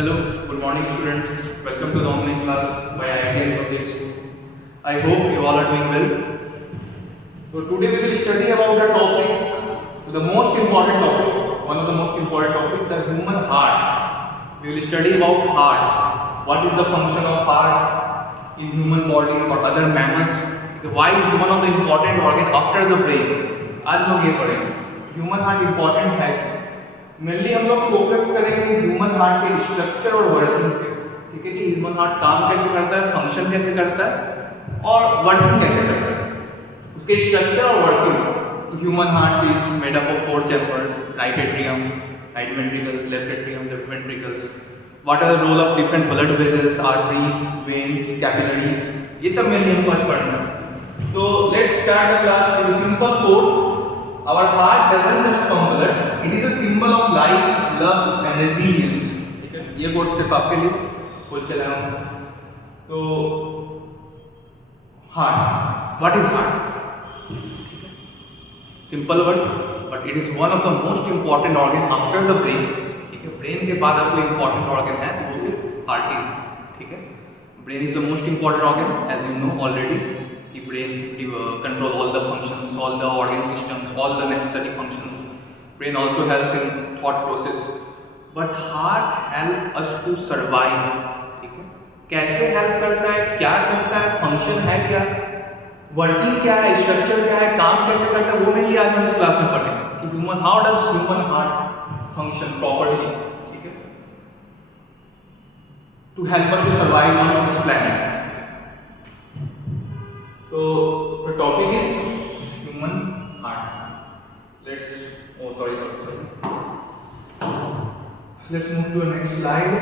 Hello, good morning students. Welcome to the online class by IIT Public School. I hope you all are doing well. So today we will study about the topic, the most important topic, one of the most important topic, the human heart. We will study about heart. What is the function of heart in human body or other mammals? Why is one of the important organ after the brain? आज लोग ये पढ़ेंगे. Human heart important है. मेनली हम लोग फोकस करेंगे human heart के स्ट्रक्चर और वर्किंग पे. ठीक है कि ह्यूमन हार्ट काम कैसे करता है, फंक्शन कैसे करता है और वर्किंग कैसे करता है, उसके स्ट्रक्चर और working. Human heart is made up of 4 chambers, right atrium, right ventricles, left atrium, left ventricles. What are the role of different blood vessels, arteries, veins, capillaries, ये सब मेनली हमको आज पढ़ना है. तो let's start the class with a simple quote. Our heart doesn't just pump blood; it is a symbol of life, love, and resilience. ठीक है, ये कोट सिर्फ आपके लिए बोल के लाया हूँ. तो heart, what is heart? Simple word, but it is one of the most important organ after the brain. ठीक है, brain के बाद अगर कोई important organ है तो वो सिर्फ heart ही. ठीक है, brain is the most important organ, as you know already. कि brain control all the functions, all the organ systems, all the necessary functions. Brain also helps in thought process, but heart help us to survive. ठीक है, कैसे हेल्प करता है, क्या करता है, फंक्शन है क्या, वर्किंग क्या है, स्ट्रक्चर क्या है, काम कैसे करता है, वो मेनली आज हम इस क्लास में पढ़ेंगे कि human how does human heart function properly. ठीक है, to help us to survive on this planet. So the topic is human heart. Let's move to the next slide.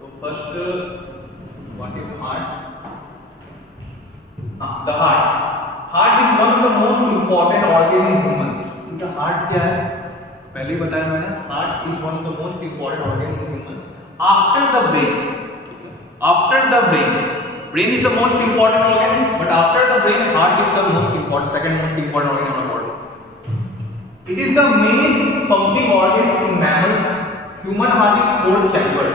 So first, what is heart? The heart. Heart is one of the most important organ in humans. The heart क्या है? पहले ही बताया मैंने. Heart is one of the most important organ in humans. After the brain. After the brain. Brain is the most important organ, but after the brain, heart is the most important, second most important organ in our body. It is the main pumping organ in mammals. Human heart is 4-chambered.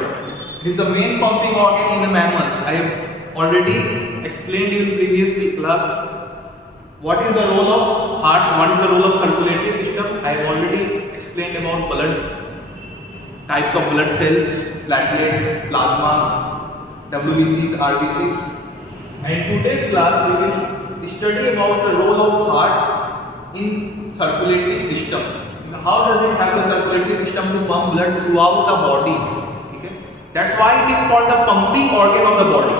It is the main pumping organ in the mammals. I have already explained you in previous class. What is the role of heart? What is the role of circulatory system? I have already explained about blood, types of blood cells, platelets, plasma, WBCs, RBCs, and today's class we will study about the role of heart in circulatory system. How does it have the circulatory system to pump blood throughout the body? Okay, that's why it is called the pumping organ of the body.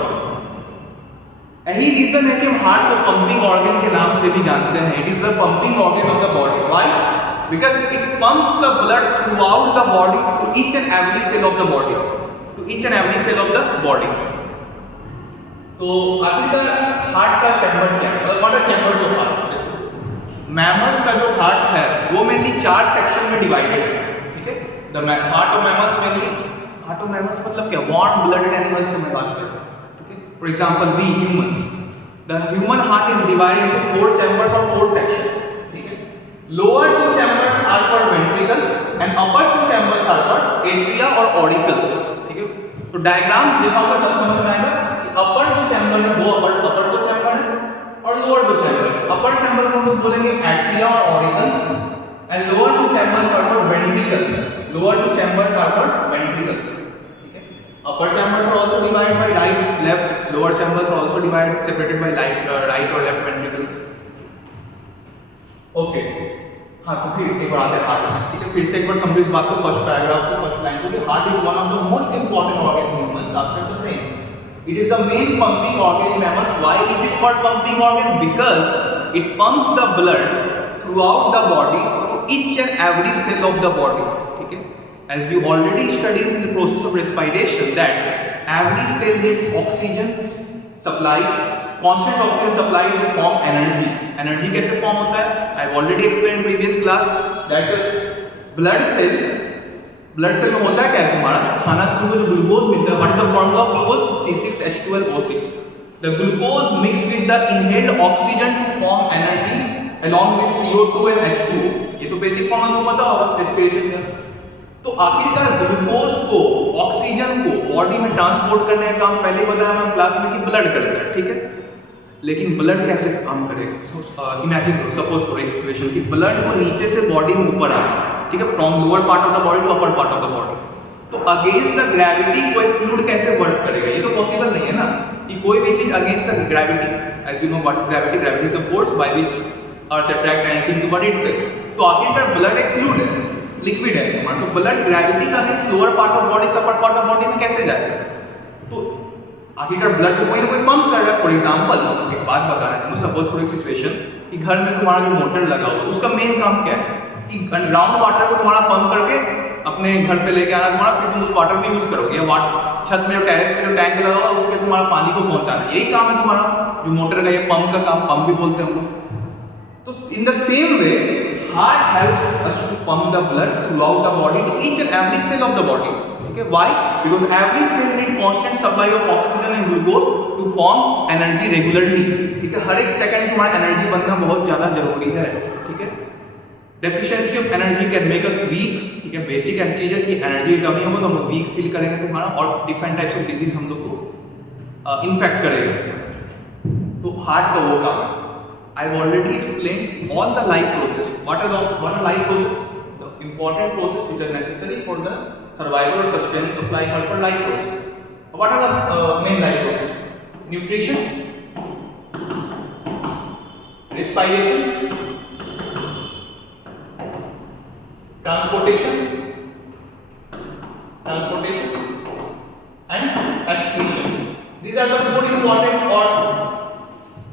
यही रीजन है कि हम हार्ट को pumping organ के नाम से भी जानते हैं. It is the pumping organ of the body. Why? Because it pumps the blood throughout the body to each and every cell of the body. Each and every cell of the body. तो आखिरकार हार्ट का चैम्बर क्या है? मतलब what are chambers of heart? Mammals का जो हार्ट है वो मेनली 4 सेक्शन में डिवाइडेड है. ठीक है, the heart of mammals mainly, heart of mammals मतलब क्या, वार्म ब्लडेड एनिमल्स की मैं बात कर रहा हूँ. ठीक है, for example we humans, the human heart is divided into 4 chambers और 4 सेक्शन. ठीक है, lower 2 chambers are called ventricles and upper 2 chambers are called atria और ऑरिकल्स. तो डायग्राम दिखाऊंगा तब समझ में आएगा कि अपर जो चैम्बर है वो अपर 2 चैम्बर है और लोअर 2 चैम्बर है. अपर चैम्बर को हम बोलेंगे एट्रिया और auricles and lower 2 chambers are called ventricles. Lower 2 chambers are called ventricles. ठीक है, upper chambers are also divided by right left, lower chambers are also divided separated by right और लेफ्ट वेंट्रिकल्स. ओके, हाँ, तो फिर एक बार आते हैं हार्ट में. ठीक है, फिर से एक बार समझो इस बात को, फर्स्ट पैराग्राफ को, फर्स्ट लाइन को, कि heart is one of the most important organ in humans after the brain. It is the main pumping organ in mammals. Why is it called pumping organ? Because it pumps the blood throughout the body to each and every cell of the body. ठीक है, as you already studied in the process of respiration that every cell needs oxygen supply, constant oxygen supply to form energy. Energy कैसे फॉर्म होता है? I have already explained previous class that blood cell में होता है क्या है तुम्हारा, खाना से तुमको जो ग्लूकोज मिलता है, what is the formula of glucose? C6H12O6. The glucose mixed with the inhaled oxygen to form energy along with CO2 and H2. ये तो बेसिक फॉर्मूला तुमको पता होगा रेस्पिरेशन का. तो आखिरकार ग्लूकोज को, ऑक्सीजन को बॉडी में ट्रांसपोर्ट करने का काम पहले बताया हम क्लास में कि ब्लड करता है, ठीक है। लेकिन ब्लड कैसे काम करेगा? इमेजिन करो, सपोज करो एक सिचुएशन की ब्लड को नीचे से बॉडी में ऊपर आता है, ठीक है, from lower part of the body to upper part of the body. तो अगेंस्ट द ग्रेविटी कोई फ्लूइड कैसे वर्क करेगा? ये तो पॉसिबल नहीं है ना कि कोई भी चीज against the gravity, as you know what is gravity, gravity is the force by which earth attract anything toward itself. तो आखिरकार ब्लड एक फ्लूइड है, लिक्विड है, तो ब्लड ग्रेविटी का against lower part of body से अपर पार्ट ऑफ बॉडी में कैसे जाएगा? तो आखिरकार ब्लड को कोई ना कोई पंप कर रहा है। फॉर एग्जांपल एक बात बता रहा हूँ, सपोज फॉर एक सिचुएशन कि घर में तुम्हारा जो मोटर लगा हुआ है उसका मेन काम क्या है कि ग्राउंड वाटर को तुम्हारा पंप करके अपने घर पे लेके आना तुम्हारा, फिर तुम उस वाटर को यूज करोगे, या छत में जो टेरेस पे जो टैंक लगा हुआ है उस पर तुम्हारा पानी को पहुंचाना, यही काम है तुम्हारा जो मोटर का, ये पंप का काम, पंप भी बोलते हैं हम लोग। तो in the same way heart helps us to pump the blood throughout the body to each and every cell of the body, ठीक है। Why? Because every cell need constant supply of oxygen and glucose to form energy regularly, ठीक है। हर एक सेकंड तुम्हारा एनर्जी बनना बहुत ज्यादा जरूरी है, ठीक है। Deficiency of energy can make us weak, ठीक है। बेसिक चीज है कि एनर्जी कमी होगा तो हम लोग वीक फील करेंगे तुम्हारा, और डिफरेंट टाइप्स ऑफ डिजीज हम लोग को इन्फेक्ट करेगा। तो हार्ट का वो काम है। I have already explained all the life process. What are life process? The important process which are necessary for the survival or sustenance of life are called life process. What are the main life process? Nutrition, respiration, transportation, and excretion. These are the four important or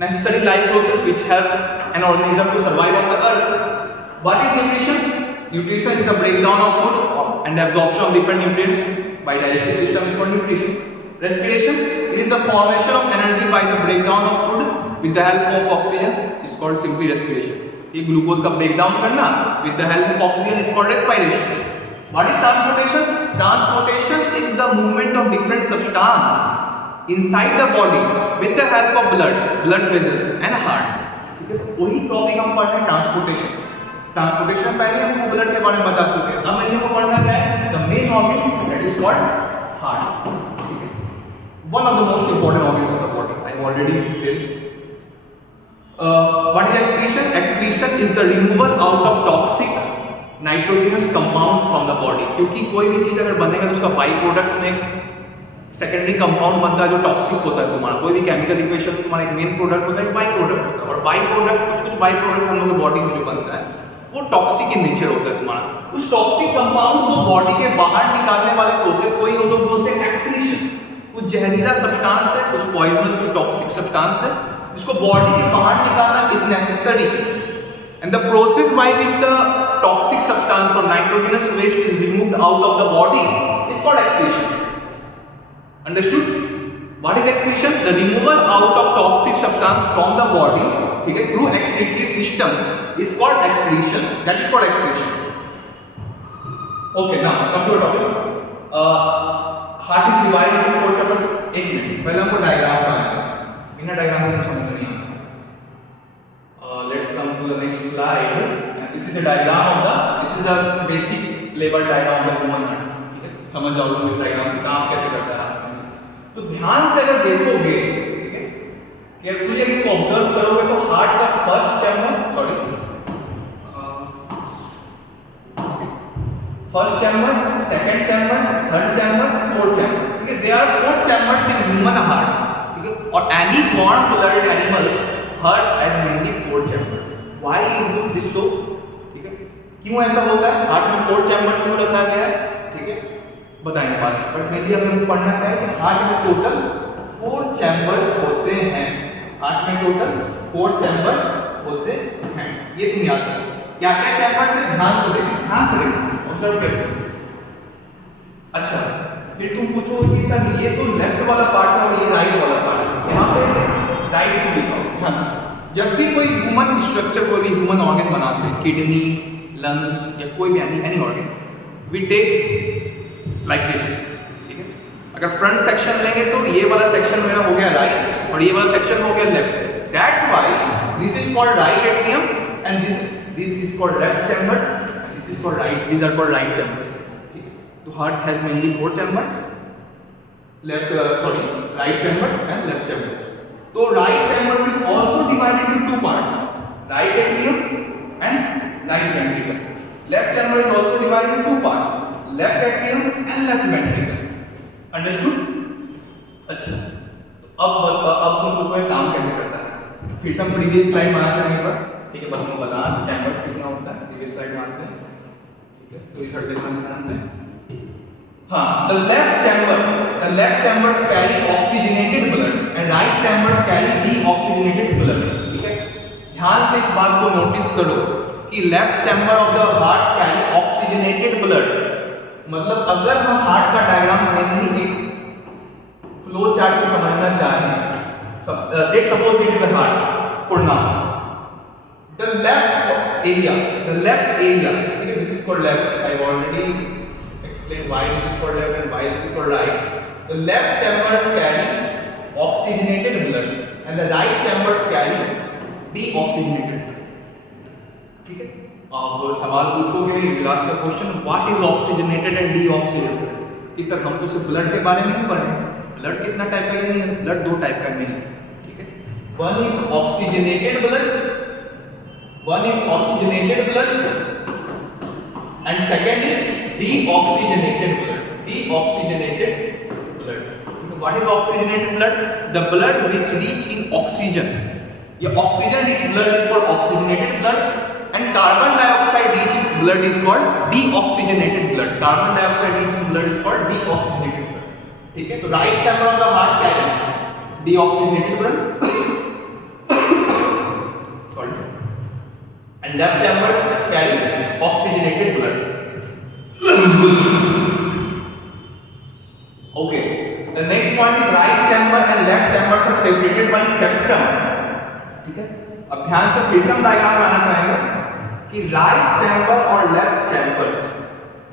necessary life process which help an organism to survive on the earth. What is nutrition? Nutrition is the breakdown of food and absorption of different nutrients by digestive system is called nutrition. Respiration, it is the formation of energy by the breakdown of food with the help of oxygen is called simply respiration. ये ग्लूकोज का ब्रेकडाउन करना with the help of oxygen is called respiration. What is transportation? Transportation is the movement of different substance inside the body with the help of blood vessels and heart, ठीक है। तो वही टॉपिक हम पढ़ रहे हैं ट्रांसपोर्टेशन। ट्रांसपोर्टेशन पहले हमको ब्लड के बारे में बता चुके हैं, अब हम को पढ़ना क्या है? The main organ that is called heart, ठीक है। One of the most important organs of the body, I have already tell. What is excretion? Excretion is the removal out of toxic nitrogenous compounds from the body, क्योंकि कोई भी चीज अगर बनेगा तो उसका बाई प्रोडक्ट में सेकेंडरी कंपाउंड बनता है जो टॉक्सिक होता है तुम्हारा। कोई भी केमिकल इक्वेशन में तुम्हारा एक मेन प्रोडक्ट होता है, एक बाई प्रोडक्ट होता है, और बाई प्रोडक्ट कुछ बाई प्रोडक्ट हम लोग बॉडी में जो बनता है वो टॉक्सिक इन नेचर होता है तुम्हारा। उस टॉक्सिक कंपाउंड को बॉडी के बाहर निकालने वाले प्रोसेस को ही हम लोग बोलते हैं एक्सक्रीशन। कुछ जहरीला सब्सटेंस है, कुछ पॉइजनस, कुछ टॉक्सिक सब्सटेंस है जिसको बॉडी के बाहर निकालना is necessary, and the process by which the toxic substance और nitrogenous waste is removed out of the body is called excretion. Understood? What is excretion? The removal out of toxic substance from the body, ठीक है, through excretory system is called excretion. That is called excretion. Okay, now come to a topic. Heart is divided into four chambers. एक मिनट, पहले हमको डायग्राम बनाना है, बिना डायग्राम के समझ में नहीं आता। Let's come to the next slide. This is the diagram of the. This is the basic level diagram of the human heart. ठीक है, समझ जाओ तुम इस डायग्राम से काम कैसे करता है। तो ध्यान से अगर देखोगे, ठीक है, केयरफुली अगर इसको ऑब्जर्व करोगे तो हार्ट का first chamber, second chamber, third chamber, fourth chamber, ठीक है। There are four chambers in human heart, ठीक है। और any warm blooded animals heart has mainly four chambers. Why is this so, ठीक है, क्यों ऐसा होता है? हार्ट में फोर चैम्बर क्यों रखा गया है, ठीक है, बताएंगे बाद में। बट मेनली हमें पढ़ना है कि हार्ट में टोटल 4 चैम्बर्स होते हैं। हार्ट में टोटल 4 चैम्बर्स होते हैं, ये तुम याद रखो। क्या क्या चैम्बर्स है? ध्यान से देखो, ऑब्जर्व करो। अच्छा, फिर तुम पूछो कि सर ये तो लेफ्ट वाला पार्ट है और ये राइट वाला पार्ट है, यहाँ पे राइट को दिखाओ ध्यान से। जब भी कोई ह्यूमन स्ट्रक्चर, कोई भी ह्यूमन ऑर्गन बनाते हैं, किडनी, लंग्स या कोई भी any organ, we take like this, ठीक है। अगर फ्रंट सेक्शन लेंगे तो ये वाला सेक्शन मेरा हो गया राइट और ये वाला सेक्शन हो गया left. That's why this is called right atrium and this is called left chamber, this is called right, these are called right chambers, ठीक है। तो heart has mainly 4 chambers, right chambers and left chambers. So right chambers is also divided into 2 parts, right atrium and right ventricle. Left chamber is also divided into 2 parts, left atrium and left ventricle. Understood? अच्छा, तो अब तुम पूछो काम कैसे करता है। फिर से हम प्रीवियस स्लाइड माना चाहेंगे पर, ठीक है, बस मैं बता रहा हूं चैम्बर्स कितना होता है, प्रीवियस स्लाइड मानते हैं, ठीक है। तो इधर देखना ध्यान से। हाँ, the left chambers carry oxygenated blood and right chambers carry deoxygenated blood, ठीक है। ध्यान से इस बात को नोटिस करो कि left chamber of the heart carry oxygenated blood, मतलब अगर हम हार्ट का डायग्राम मेनली एक फ्लो चार्ट से समझना चाहें, let's suppose it is a heart for now, the left area, ठीक है, this is called left. I have already explained why this is called left and why this is called right. The left chamber carry oxygenated blood and the right chambers carry deoxygenated blood. ठीक है। अब सवाल पूछोगे लास्ट का question, what is oxygenated and deoxygenated, कि सर हम तो सिर्फ ब्लड के बारे में ही पढ़े, ब्लड कितना टाइप का, ये नहीं है, ब्लड 2 टाइप का मिली, ठीक है। One is oxygenated blood and second is deoxygenated blood. What is oxygenated blood? The blood which rich in oxygen. ये oxygen rich blood is called oxygenated blood and carbon dioxide rich in blood is called deoxygenated blood. Carbon dioxide rich in blood is called deoxygenated blood. ठीक है, तो right chamber of the heart क्या है? Deoxygenated blood. Sorry. And left chamber carry oxygenated blood. Okay, the next point is right chamber and left chambers are separated by septum, ठीक है। अब ध्यान से फिर से हम डायग्राम बनाना चाहेंगे कि राइट चैम्बर और लेफ्ट चैम्बर्स,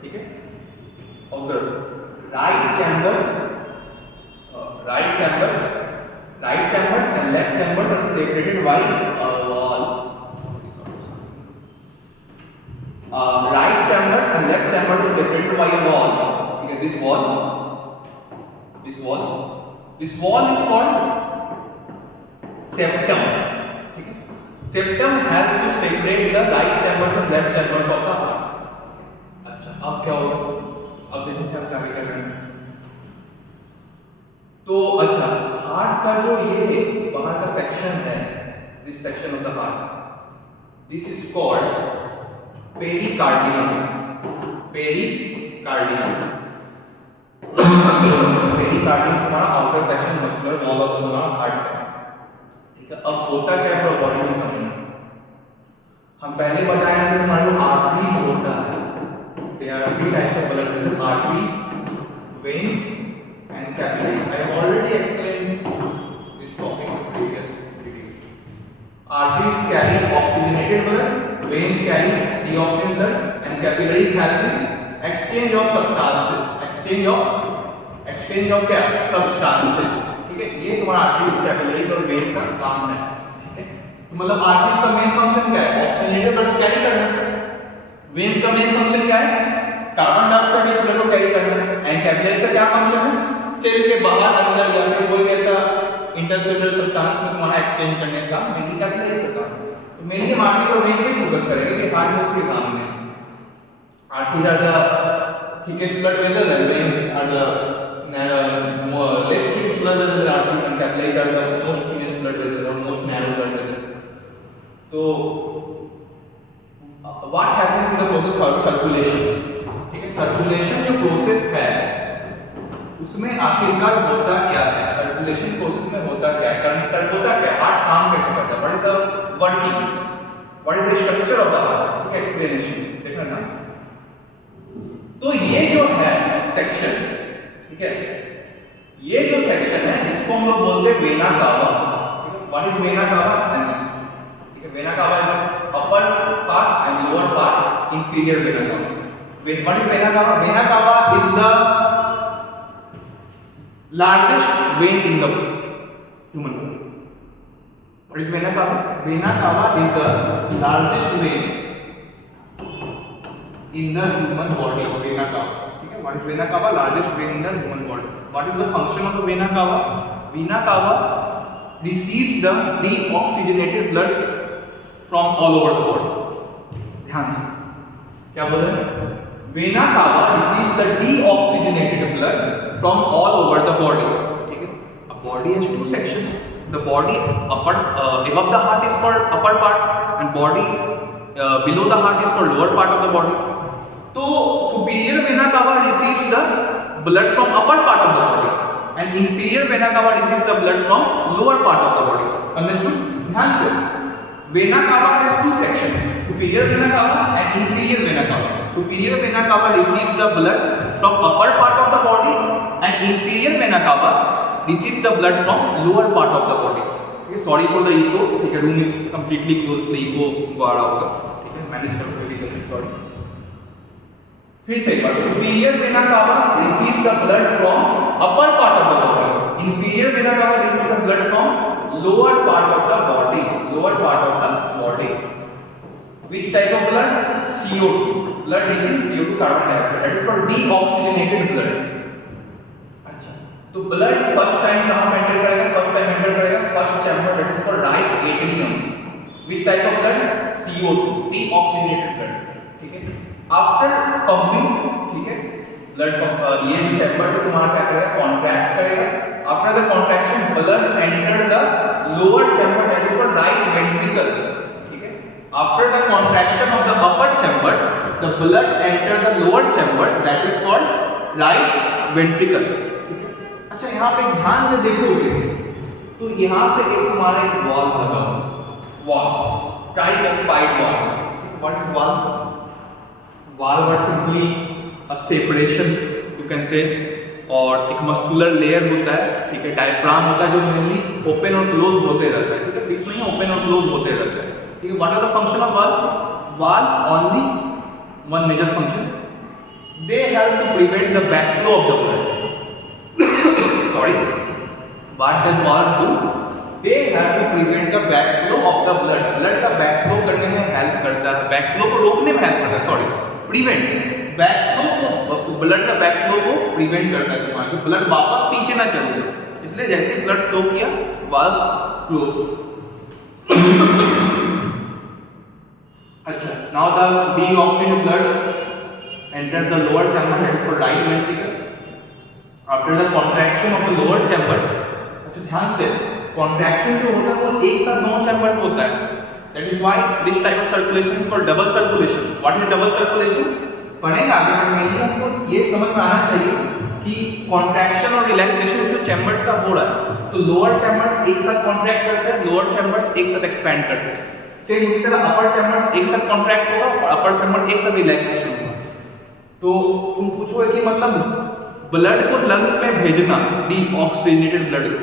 ठीक है, observe, right chambers and left chambers are separated by a wall. Right chambers and left chambers are separated by a wall. ठीक है, this wall is called septum. ठीक है, septum help to separate the right chambers and left chambers of the heart. अच्छा, अब क्या होगा, अब देखते हैं हम आगे क्या करेंगे। तो अच्छा, हार्ट का जो ये बाहर का सेक्शन है, this section of the heart, this is called pericardium. Pericardium हमारा outer section muscular wall of the heart है, ठीक है। अब होता क्या है बॉडी में समझना, हम पहले बताए कि हमारे आर्टरीज होता है, they are 3 types of blood vessels, arteries, veins and capillaries. I have already explained this topic in previous video. Arteries carry oxygenated blood, veins carry deoxygenated blood and capillaries help in exchange of substances. Exchange of क्या? Substances. ठीक है, ये तुम्हारा arteries, capillaries और वेन्स का काम है, ठीक है। तो मतलब आर्टरीज का मेन फंक्शन क्या है? ऑक्सीजनेटेड ब्लड कैरी करना। वेन्स का मेन फंक्शन क्या है? कार्बन डाइऑक्साइड इस ब्लड को कैरी करना। एंड कैपिलरीज का क्या फंक्शन है? सेल के बाहर, अंदर या फिर कोई ऐसा इंटरसेलुलर सब्सटेंस में तुम्हारा एक्सचेंज करने का मेनली कैपिलरीज का काम है। तो मेनली हम आर्टरीज और वेन्स पे फोकस करेंगे कि हार्ट में उसके काम में। Arteries are the thickest blood vessel and veins are the less thick blood vessel, arteries and capillaries are the most thinnest blood vessel और मोस्ट नैरो ब्लड वेसल. तो what happens in the process of circulation, ठीक है, सर्कुलेशन जो प्रोसेस है उसमें आखिरकार होता क्या है, सर्कुलेशन प्रोसेस में होता क्या है, करंट होता क्या है, हार्ट काम कैसे करता है, what is the working, what is the structure of the heart, ठीक है, एक्सप्लेनेशन देखना ध्यान से. तो ये जो है सेक्शन, ठीक है, ये जो सेक्शन है इसको हम लोग बोलते हैं वेना कावा. ठीक है, व्हाट इज वेना कावा, ठीक है, vena cava is upper part and lower part, inferior vena cava. What is vena cava? Vena cava is the largest vein in the human body. What is vena cava? Vena cava is the largest vein in the human body. Vena cava. ठीक है, What is vena cava? Largest vein in the human body. What is the function of the vena cava? Vena cava receives the deoxygenated blood from all over the body. ध्यान से क्या बोल रहे हैं? Vena cava receives the deoxygenated blood from all over the body. ठीक है? A body has two sections. The body above the heart is called upper part, and body below the heart is called lower part of the body. So superior vena cava receives the blood from upper part of the body, and inferior vena cava receives the blood from lower part of the body. Understood? ध्यान से vena cava has two sections: superior vena cava and inferior vena cava. Superior vena cava receives the blood from upper part of the body, and inferior vena cava receives the blood from lower part of the body. Okay, sorry for the echo. ठीक है, room is completely closed, echo को आ रहा होगा. ठीक है, मैनेज करते हुए जल्दी. Sorry. फिर से एक बार, superior vena cava receives the blood from upper part of the body. Inferior vena cava receives the blood from lower part of the body. Lower part of the body. Which type of blood? CO2. Blood rich in CO2, carbon dioxide. That is called deoxygenated blood. तो blood first time कहां पे एंटर करेगा? First time enter करेगा first chamber, that is called right atrium. Which type of blood? CO2, deoxygenated blood. ठीक है, after pumping, ठीक है, blood pump ये जो चैम्बर से तुम्हारा क्या करेगा? कॉन्ट्रैक्ट करेगा. After the contraction blood enter the lower chamber, that is called right ventricle. ठीक है, after the contraction of the upper chambers the blood enter the lower chamber, that is called right ventricle. अच्छा, यहाँ पे ध्यान से देखोगे तो यहाँ पे एक तुम्हारा एक वॉल लगा हुआ, wall, tricuspid wall. What is wall? Wall word simply a separation you can say, और एक मस्कुलर लेयर होता है. ठीक है, डायफ्राम होता है जो मेनली ओपन और क्लोज होते रहता है. ठीक है, फिक्स नहीं, ओपन और क्लोज होते रहता है. ठीक है, what are the function of wall? Wall only one major function, they help to prevent the backflow of the blood. Sorry, what does valve do? They have to prevent the backflow of the blood. Blood का backflow करने में help करता है, backflow को रोकने में help करता है. Sorry, prevent backflow को, blood का backflow को prevent करता है तुम्हारा, कि blood वापस पीछे ना चले जाए. इसलिए जैसे blood flow किया, valve close. अच्छा, now the deoxygenated blood enters the lower chamber, that is called right ventricle. After the contraction of the lower chambers, अच्छा ध्यान से, contraction जो होता है वो एक साथ दोनों चैम्बर में होता है. That is why this type of circulation is called double circulation. What is double circulation? पढ़ेंगे आगे, बट मेनली हमको ये समझ में आना चाहिए कि contraction और relaxation जो चैम्बर्स का हो रहा है, तो लोअर चैम्बर एक साथ कॉन्ट्रैक्ट करते हैं, लोअर चैम्बर्स एक साथ एक्सपैंड करते हैं. सेम उसी तरह अपर चैम्बर्स एक साथ कॉन्ट्रैक्ट होगा और अपर चैम्बर एक साथ रिलैक्सेशन होगा. तो तुम पूछोगे कि मतलब ब्लड को लंग्स में भेजना, डीऑक्सीजनेटेड ब्लड को,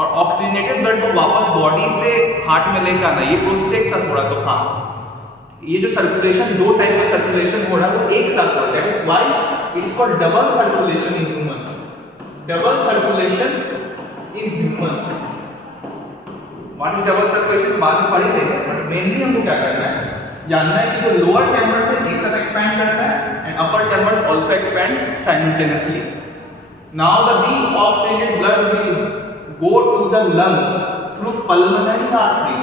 और ऑक्सीजनेटेड ब्लड को वापस बॉडी से हार्ट में लेकर आना, ये प्रोसेस एक साथ हो रहा है. तो हाँ, ये जो सर्कुलेशन, दो टाइप का सर्कुलेशन हो रहा है वो एक साथ हो रहा है. That is why it is called double circulation in humans. Double circulation in humans. What is double circulation बाद में पढ़ ही लेंगे, बट मेनली हमको क्या करना है, जानना है कि जो लोअर चैम्बर से एक साथ एक्सपैंड करता है and upper chamber also expand simultaneously. Now the deoxygenated blood will go to the lungs through pulmonary artery.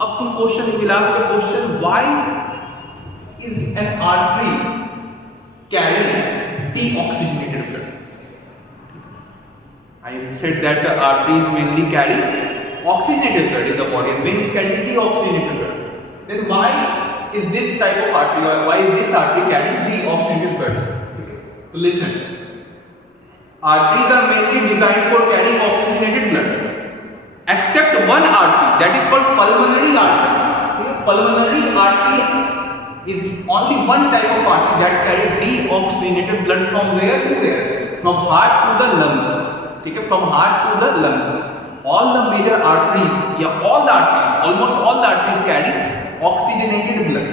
अब तुम question will ask the question, why is an artery carrying deoxygenated blood? I said that the arteries mainly carry oxygenated blood in the body and veins carry deoxygenated blood. Then why is this type of artery, or why is this artery carrying deoxygenated blood? Okay. So listen. Arteries are mainly designed for carrying oxygenated blood, except one artery that is called pulmonary artery. Pulmonary artery is only one type of artery that carry deoxygenated blood from where to where? From heart to the lungs. Okay, from heart to the lungs. All the major arteries, all the arteries, almost all the arteries carry oxygenated blood.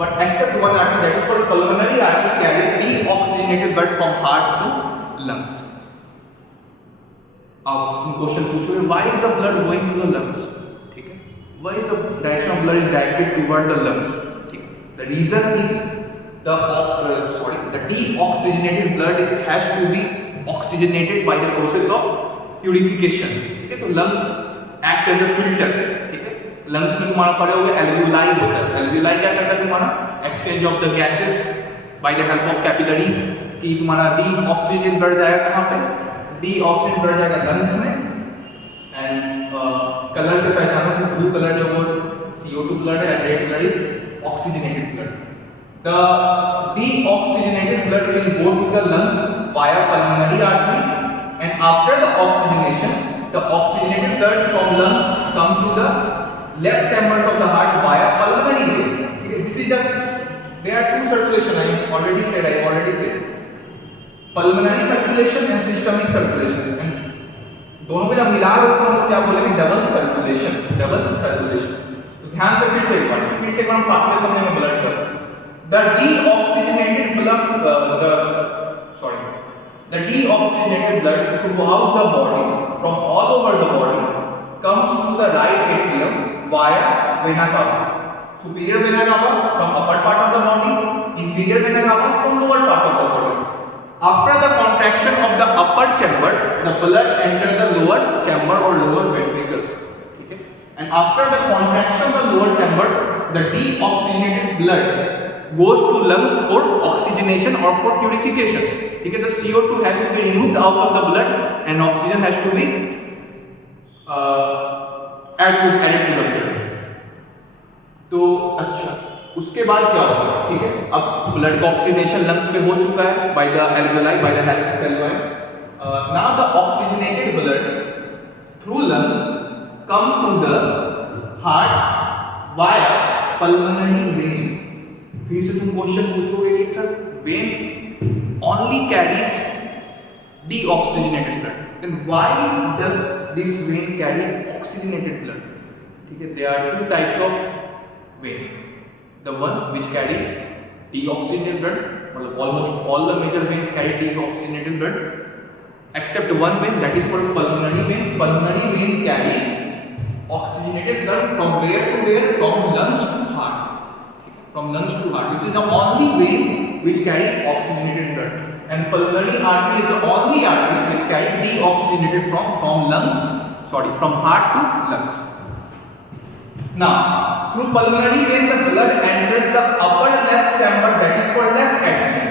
But except one artery that is called pulmonary artery carry deoxygenated blood from heart to lungs. अब तुम क्वेश्चन पूछोगे, why is the blood going to the lungs? ठीक है, why is the direction of blood is directed toward the lungs? ठीक है, the reason is the deoxygenated blood has to be oxygenated by the process of purification. ठीक है, तो lungs act as a filter. ठीक है, lungs में तुम्हारा पड़े हुए alveoli होता है. alveoli क्या करता है तुम्हारा exchange of the gases by the help of capillaries, कि तुम्हारा deoxygenated blood जाएगा कहाँ पे, deoxygenated blood जाएगा lungs में, and कलर से पहचानो कि blue color जो वो CO2 blood है, red color is oxygenated blood. The deoxygenated blood will go to the lungs via pulmonary artery, and after the oxygenation, the oxygenated blood from lungs come to the left chambers of the heart via pulmonary vein. Okay, this is there are two circulation. I already said pulmonary circulation and systemic circulation. And दोनों को जब मिला तो हम क्या बोलेंगे, double circulation. तो ध्यान से फिर से एक बार हम पाथवे समझने में ब्लड का. The deoxygenated blood throughout the body, from all over the body, comes to the right atrium via vena cava. Superior vena cava from upper part of the body, inferior vena cava from lower part of the body. After the contraction of the upper chamber, the blood enters the lower chamber or lower ventricles. Okay? And after the contraction of the lower chambers, the deoxygenated blood goes to lungs for oxygenation or for purification. ठीक है, the CO2 has to be removed out of the blood and oxygen has to be added to the blood. तो अच्छा, उसके बाद क्या होगा, ठीक है, अब ब्लड का ऑक्सीजनेशन लंग्स में हो चुका है by the alveoli, by the help of alveoli. Now the oxygenated blood through lungs come to the heart via pulmonary vein. फिर से तुम क्वेश्चन पूछोगे कि sir when only carries deoxygenated blood, then why does this vein carry oxygenated blood? ठीक है, there are two types of vein. The one which carry deoxygenated blood, मतलब almost all the major veins carry deoxygenated blood except one vein, that is called pulmonary vein. Pulmonary vein carries oxygenated blood from where to where, from lungs to heart. From lungs to heart. This is the only vein which carry oxygenated blood, and pulmonary artery is the only artery which carry deoxygenated from heart to lungs. Now, through pulmonary vein, the blood enters the upper left chamber, that is called left atrium.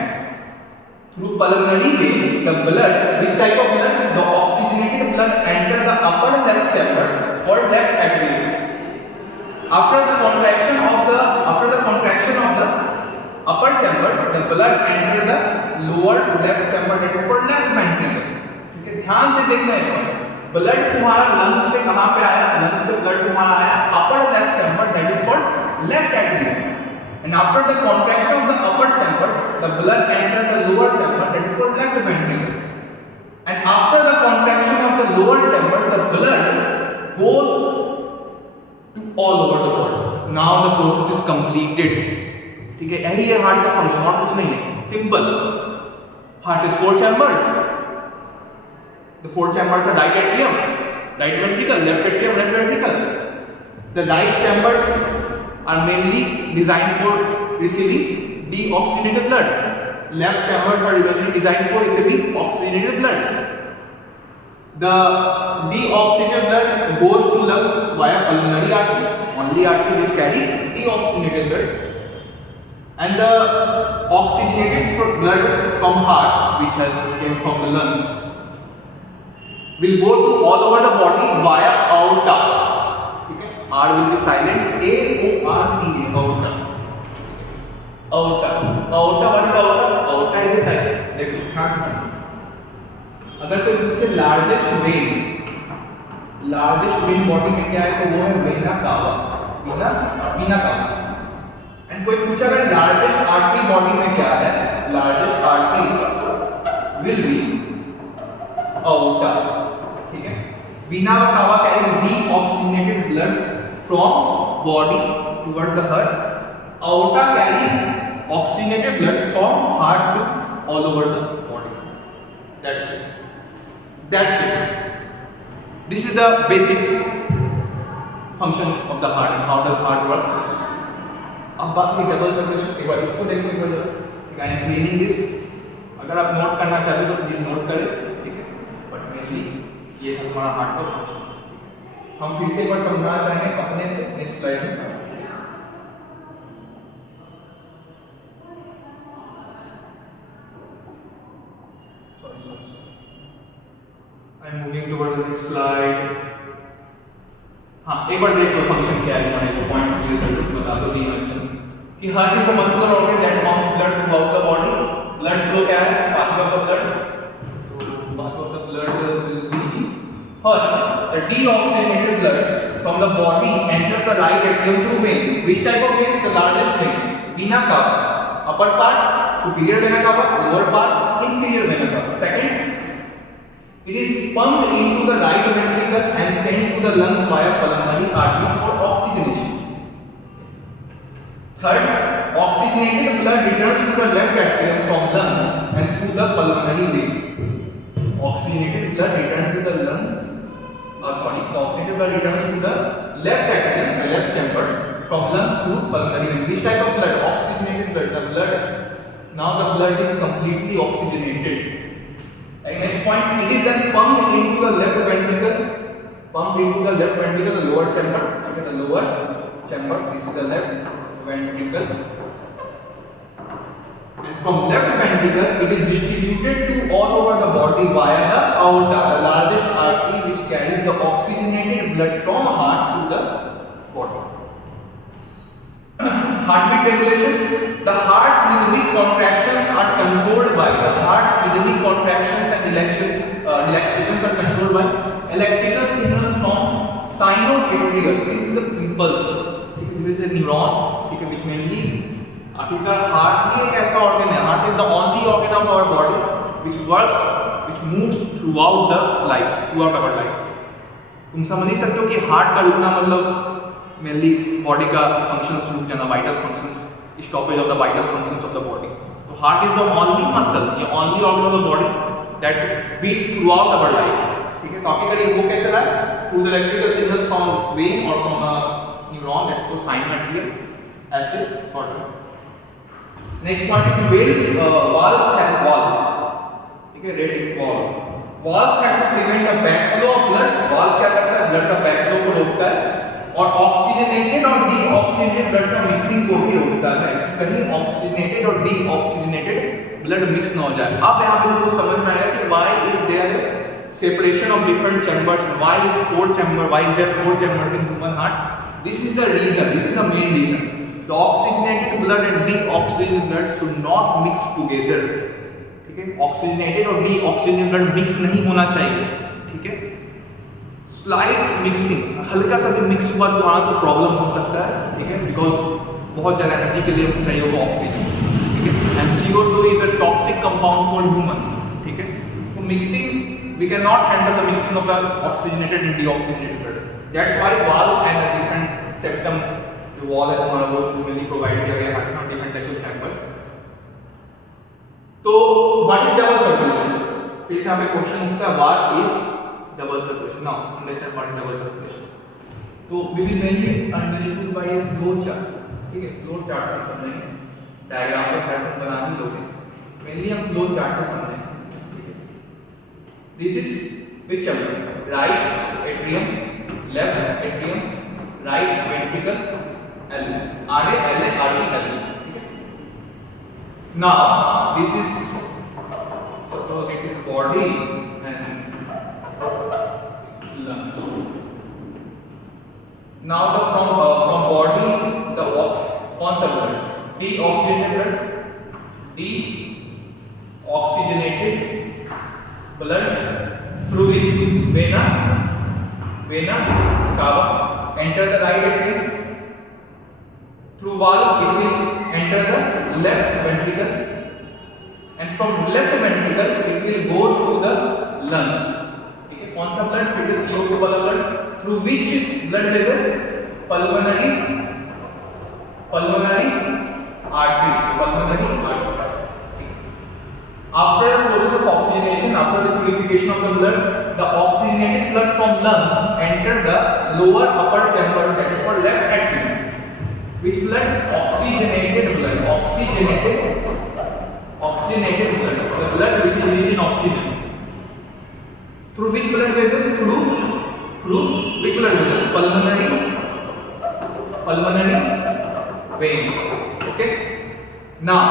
Through pulmonary vein, the blood, this type of blood, the oxygenated blood enters the upper left chamber called left atrium. After the contraction of the upper chambers, the blood enters the lower left chamber, that is called left ventricle. ठीक है, ध्यान से देखना है, ब्लड तुम्हारा लंग्स से कहाँ पे आया, लंग्स से ब्लड तुम्हारा आया upper left chamber, that is called left atrium. And after the contraction of the upper chambers, the blood enters the lower chamber, that is called left ventricle. And after the contraction of the lower chambers, the blood goes to all over the body. Now the process is completed. ठीक है, यही है हार्ट का फंक्शन, और कुछ नहीं है, simple. Heart is 4 chambers. The 4 chambers are right atrium, right ventricle, left atrium, left ventricle. The right chambers are mainly designed for receiving deoxygenated blood. Left chambers are mainly designed for receiving oxygenated blood. The deoxygenated blood goes to lungs via pulmonary artery, only artery which carries deoxygenated blood. And the oxygenated blood from heart, which came from the lungs, will go to all over the body via aorta. Okay? R will be silent. A-O-R-T-A, aorta. Aorta. Aorta, what is aorta? Aorta is a type. देखो, ध्यान से सुनो. अगर कोई पूछे largest when body में क्या है, तो वो है वेना कावा. वीना कावा. एंड कोई पूछा अगर लार्जेस्ट आर्टरी बॉडी में क्या है, largest artery will be aorta. ठीक है, वीना कावा carries deoxygenated blood from body toward the heart. Aorta carries oxygenated blood from heart to all over the body. That's it. This is the basic functions of the heart and how does heart work. अब बात हुई double circulation, एक बार इसको देखो एक बार जरा, ठीक है, आई एम क्लीनिंग दिस, अगर आप नोट करना चाहते हो तो प्लीज नोट करें, ठीक है, बट मेनली ये था हमारा हार्ट का फंक्शन। हम फिर से एक बार समझाना चाहेंगे अपने से नेक्स्ट स्लाइड में। I am moving toward the next slide. हाँ, एक बार देख लो फंक्शन क्या है, हमारे पॉइंट्स क्लियर कर लो, बता दो नहीं है कि heart is a muscular organ that pumps blood throughout the body. Blood flow क्या है, पाथवे ऑफ द ब्लड, तो pathway of the blood will be first the deoxygenated blood from the body enters the right atrium through veins. Which type of veins? The largest veins, vena cava, upper part superior vena cava, lower part inferior vena cava. Second, it is pumped into the right ventricle and sent to the lungs via pulmonary arteries for oxygenation. Third, oxygenated blood returns to the left atrium from lungs and through the pulmonary vein. Oxygenated blood returns to the lungs. The oxygenated blood returns to the left atrium, the left chambers, from lungs through pulmonary vein. Which type of blood? Oxygenated blood. The blood. Now the blood is completely oxygenated. Next point, it is then pumped into the left ventricle, the lower chamber, okay, the lower chamber, this is the left ventricle, and from left ventricle it is distributed to all over the body via the aorta, the largest artery which carries the oxygenated blood from heart to the body. Heartbeat regulation. The heart's rhythmic contractions are controlled by relaxations are controlled by electrical signals from sinoatrial. This is the impulse. This is the neuron. ठीक है, which mainly आखिरकार हार्ट ही एक ऐसा ऑर्गन है. Heart is the only organ of our body which moves throughout our life. तुम समझ नहीं सकते हो कि हार्ट का रुकना मतलब मेनली बॉडी का फंक्शंस रुक जाना, vital functions, stoppage of the vital functions of the body. तो heart is the only muscle, ये only organ of the body that beats throughout our life. ठीक है, कॉपी करिए. वो कैसे रहा? Through the electrical signals from vein और from a neuron that so sinoatrial ऐसे sort of. Next point is valves and valve. ठीक है, red valve. Valves have to prevent the backflow of blood. valve क्या करता है? ब्लड का बैकफ्लो को रोकता है और ऑक्सीजनेटेड और डीऑक्सीजनेटेड ब्लड का मिक्सिंग को भी रोकता है, कहीं ऑक्सीजनेटेड और डीऑक्सीजनेटेड ब्लड मिक्स ना हो जाए. अब यहाँ पे तुमको समझ में आया कि why is there separation of different chambers, why is four chambers in human heart. This is the reason, this is the main reason. The oxygenated blood and deoxygenated blood should not mix together. ठीक है, ऑक्सीजनेटेड और deoxygenated blood mix नहीं होना चाहिए. ठीक है, slight mixing, हल्का सा भी मिक्स हुआ तो वहाँ तो प्रॉब्लम हो सकता है. ठीक है, बिकॉज बहुत ज़्यादा एनर्जी के लिए चाहिए होगा ऑक्सीजन. ठीक है, and CO2 is a toxic compound for human. ठीक है, तो mixing we can not handle the mixing of the oxygenated and deoxygenated blood. That's why valve and different septum जो वॉल है हमारा वो मेनली प्रोवाइड किया गया है डिफरेंट टाइप्स ऑफ चैम्बर. तो व्हाट इज डबल सर्कुलेशन? फिर से यहाँ पे क्वेश्चन होता है what is double circulation. Now understand what is double circulation. तो we will mainly understood by a flow chart. ठीक है, flow chart से समझेंगे. डायग्राम का पैटर्न बना ही लोगे. mainly हम flow chart से समझेंगे. This is which chamber? Right atrium, left atrium, right ventricle, L. आगे L है, आगे L. ठीक है. Now this is suppose it is body and lungs. Now the from body the कौन सा blood? Deoxygenated blood through which vena cava enter the right atrium. Through valve it will enter the left ventricle, and from left ventricle it will go through the lungs. कौन सा ब्लड? फिर से CO2 वाला blood. Through which blood vessel? Pulmonary artery. After the process of oxygenation, after the purification of the blood, the oxygenated blood from lungs enter the lower upper chamber, that is called left atrium. Which blood? Oxygenated blood. Oxygenated blood. The blood which is rich in oxygen. Through which blood vessel? Through which blood vessel? Pulmonary vein. Okay. Now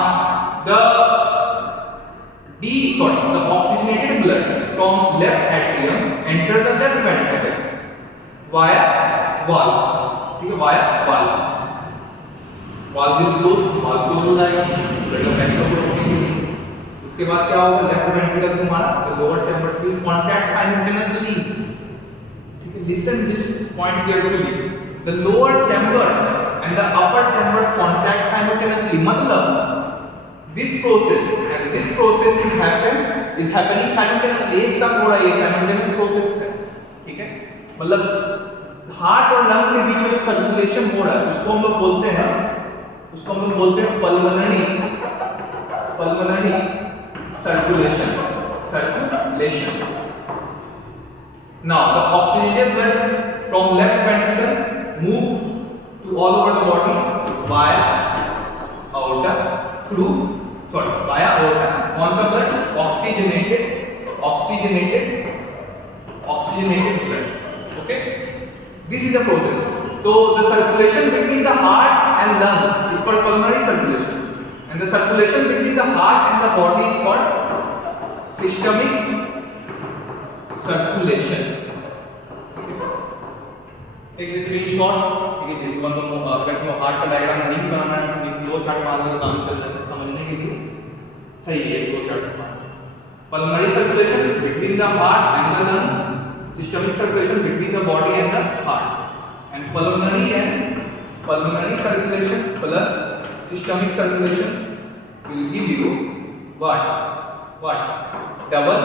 the oxygenated blood from left atrium enter the left ventricle via valve. ठीक है, via valve. Valve will close हो जाएगा, blood का pressure पूरा होने। उसके बाद क्या होगा? लेफ्ट वेंट्रिकल तुम्हारा, the lower chambers will contract simultaneously. ठीक है, listen this point carefully. The lower chambers and the upper chambers contract simultaneously. मतलब this process is happening simultaneously. एक साथ हो रहा है, ये simultaneous process है। ठीक है, मतलब हार्ट और लंग्स के बीच में जो सर्कुलेशन हो रहा है उसको हम लोग बोलते हैं pulmonary circulation. Now the oxygenated blood from left ventricle move to all over the body via aorta. कौन सा blood? Oxygenated blood. Okay, this is the process. So the circulation between the heart and lungs is called pulmonary circulation, and the circulation between the heart and the body is called systemic circulation. Take this screenshot. ठीक है, इस वन को अगर तुम हार्ट का डायग्राम नहीं बनाना है तो फ्लो चार्ट मारने का काम चल जाता है, समझने के लिए सही है फ्लो चार्ट मारना। Pulmonary circulation between the heart and the lungs, systemic circulation between the body and the heart, and pulmonary circulation plus systemic circulation will give you what? Double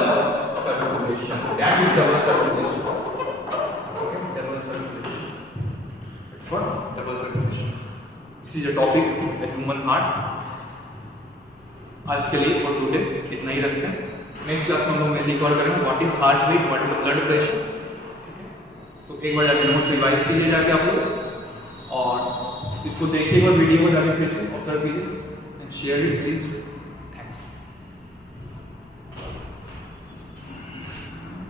circulation. That is double circulation. Okay, double circulation. It's what? Double circulation. This is a topic, the human heart. आज के लिए for today इतना ही रखते हैं। Next class में हम लोग mainly cover करेंगे what is heart beat, what is blood pressure. तो एक बार जाके नोट्स रिवाइज कीजिए जाके आप लोग, और इसको देखिएगा वीडियो को जाके फिर से ऑब्जर्व कीजिए एंड शेयर इट प्लीज।